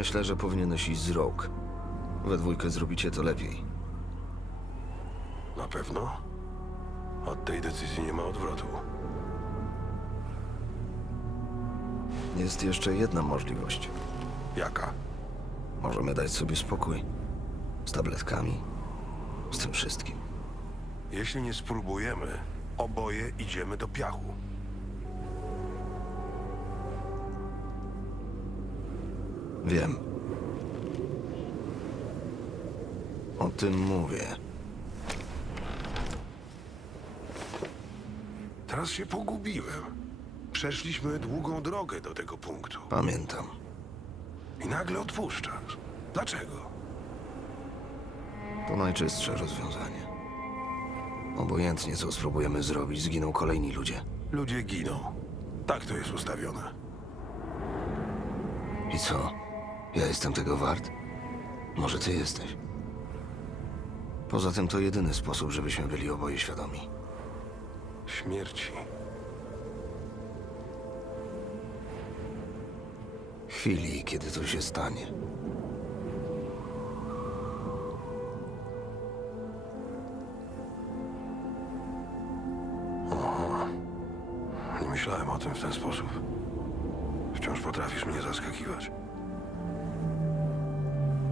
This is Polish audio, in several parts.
Myślę, że powinieneś iść z Rogue. We dwójkę zrobicie to lepiej. Na pewno? Od tej decyzji nie ma odwrotu. Jest jeszcze jedna możliwość. Jaka? Możemy dać sobie spokój. Z tabletkami. Z tym wszystkim. Jeśli nie spróbujemy, oboje idziemy do piachu. Wiem. O tym mówię. Teraz się pogubiłem. Przeszliśmy długą drogę do tego punktu. Pamiętam. I nagle odpuszczasz. Dlaczego? To najczystsze rozwiązanie. Obojętnie co spróbujemy zrobić, zginą kolejni ludzie. Ludzie giną. Tak to jest ustawione. I co? Ja jestem tego wart? Może ty jesteś? Poza tym to jedyny sposób, żebyśmy byli oboje świadomi. Śmierci. Chwili, kiedy to się stanie. Nie myślałem o tym w ten sposób. Wciąż potrafisz mnie zaskakiwać.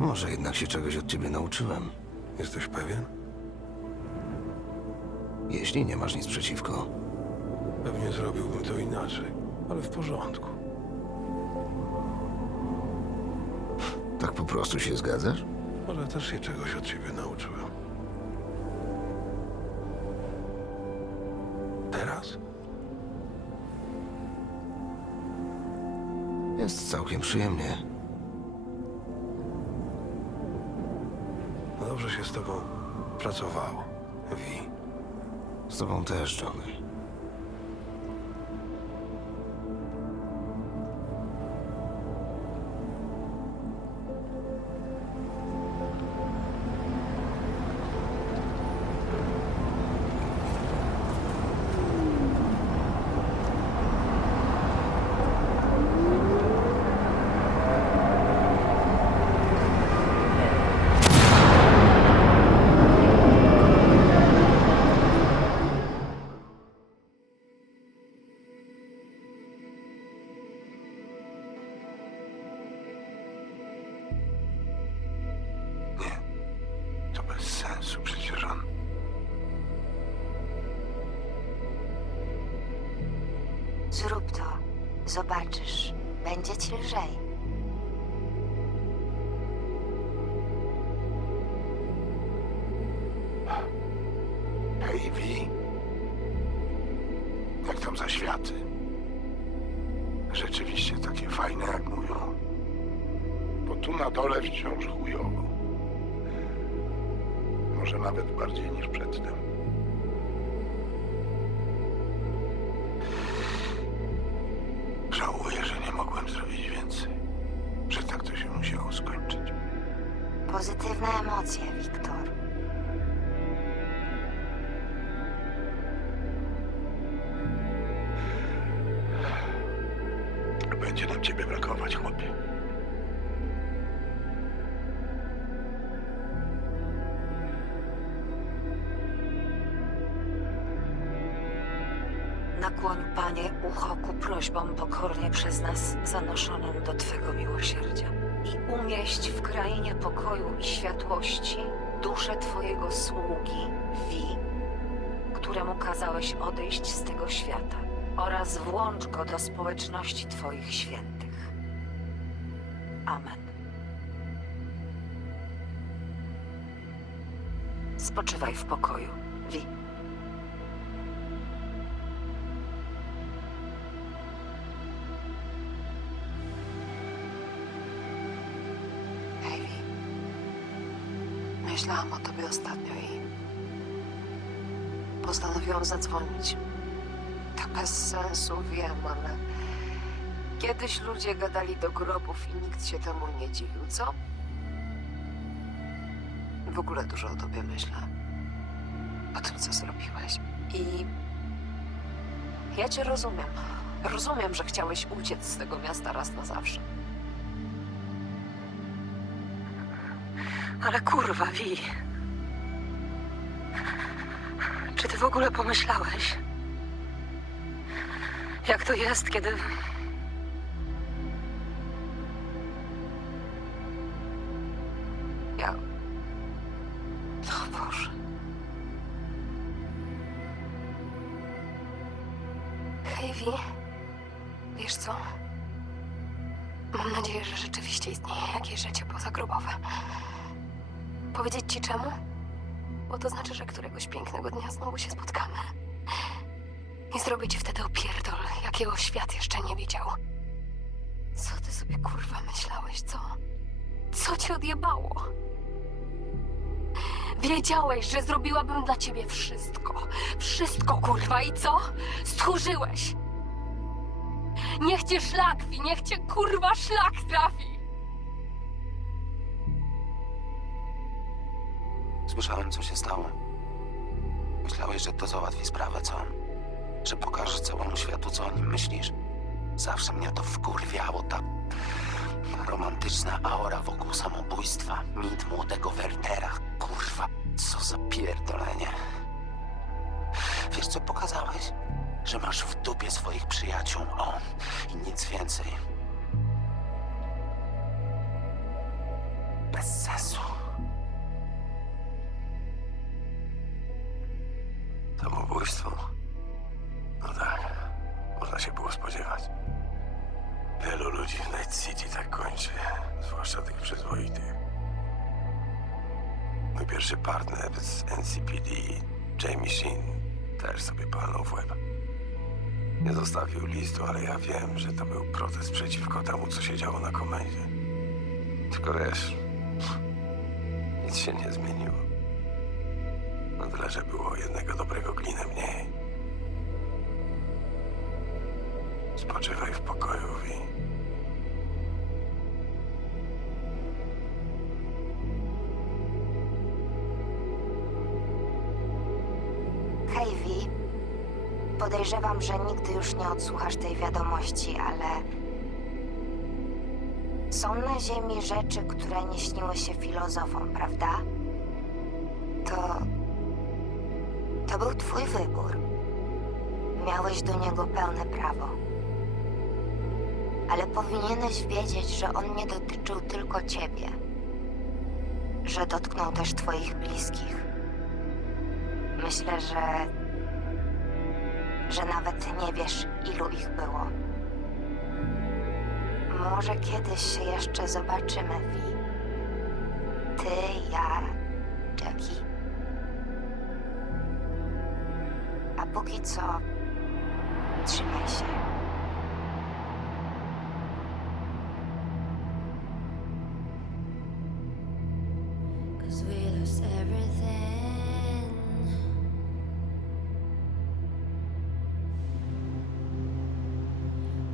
Może jednak się czegoś od ciebie nauczyłem. Jesteś pewien? Jeśli nie masz nic przeciwko. Pewnie zrobiłbym to inaczej, ale w porządku. Tak po prostu się zgadzasz? Może też się czegoś od ciebie nauczyłem. Teraz? Jest całkiem przyjemnie. Dobrze się z tobą pracowało, Vi. Z tobą też, Johnny. Zobaczysz. Będzie ci lżej. Hej, Wi. Jak tam zaświaty? Rzeczywiście takie fajne, jak mówią. Bo tu na dole wciąż chujowo. Może nawet bardziej niż przedtem. Pozytywne emocje, Wiktor. Będzie nam ciebie brakować, chłopie. Nakłoń, Panie, ucho ku prośbom pokornie przez nas zanoszonym do Twego miłosierdzia i umieść w krainie pokoju i światłości duszę Twojego sługi, Wi, któremu kazałeś odejść z tego świata oraz włącz go do społeczności Twoich świętych. Amen. Spoczywaj w pokoju, Wi. Myślałam o tobie ostatnio i postanowiłam zadzwonić. Tak bez sensu, wiem, ale kiedyś ludzie gadali do grobów i nikt się temu nie dziwił, co? W ogóle dużo o tobie myślę. O tym, co zrobiłeś. I ja cię rozumiem. Rozumiem, że chciałeś uciec z tego miasta raz na zawsze. Ale kurwa, Wi. Czy ty w ogóle pomyślałeś? Jak to jest, kiedy. Ja O Boże. Hej, Wi. Wiesz co? Mam nadzieję, że rzeczywiście istnieje jakieś życie pozagrobowe. Powiedzieć ci czemu? Bo to znaczy, że któregoś pięknego dnia znowu się spotkamy. I zrobię ci wtedy opierdol, jakiego świat jeszcze nie widział. Co ty sobie kurwa myślałeś, co? Co ci odjebało? Wiedziałeś, że zrobiłabym dla ciebie wszystko. Wszystko, kurwa, i co? Stchórzyłeś. Niech cię szlak wi, niech cię kurwa szlak trafi. Słyszałem, co się stało. Myślałeś, że to załatwi sprawę, co? Że pokażesz całemu światu, co o nim myślisz? Zawsze mnie to wkurwiało, ta romantyczna aura wokół samobójstwa. Mit młodego Wernera. Kurwa, co za pierdolenie. Wiesz, co pokazałeś? Że masz w dupie swoich przyjaciół, o, i nic więcej. Samobójstwo? No tak, można się było spodziewać. Wielu ludzi w Night City tak kończy, zwłaszcza tych przyzwoitych. Mój pierwszy partner z NCPD, Jamie Sheen, też sobie palnął w łeb. Nie zostawił listu, ale ja wiem, że to był protest przeciwko temu, co się działo na komendzie. Tylko wiesz, nic się nie zmieniło. Tyle, że było jednego dobrego glina mniej. Spoczywaj w pokoju, Wi. Hej, Vi. Podejrzewam, że nigdy już nie odsłuchasz tej wiadomości, ale. Są na Ziemi rzeczy, które nie śniły się filozofom, prawda? To. To był Twój wybór. Miałeś do niego pełne prawo. Ale powinieneś wiedzieć, że on nie dotyczył tylko Ciebie. Że dotknął też Twoich bliskich. Myślę, że. że nawet nie wiesz, ilu ich było. Może kiedyś się jeszcze zobaczymy, Vi. Ty, ja, póki co. trzymaj się. Cause we lost everything.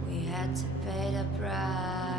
We had to pay the price.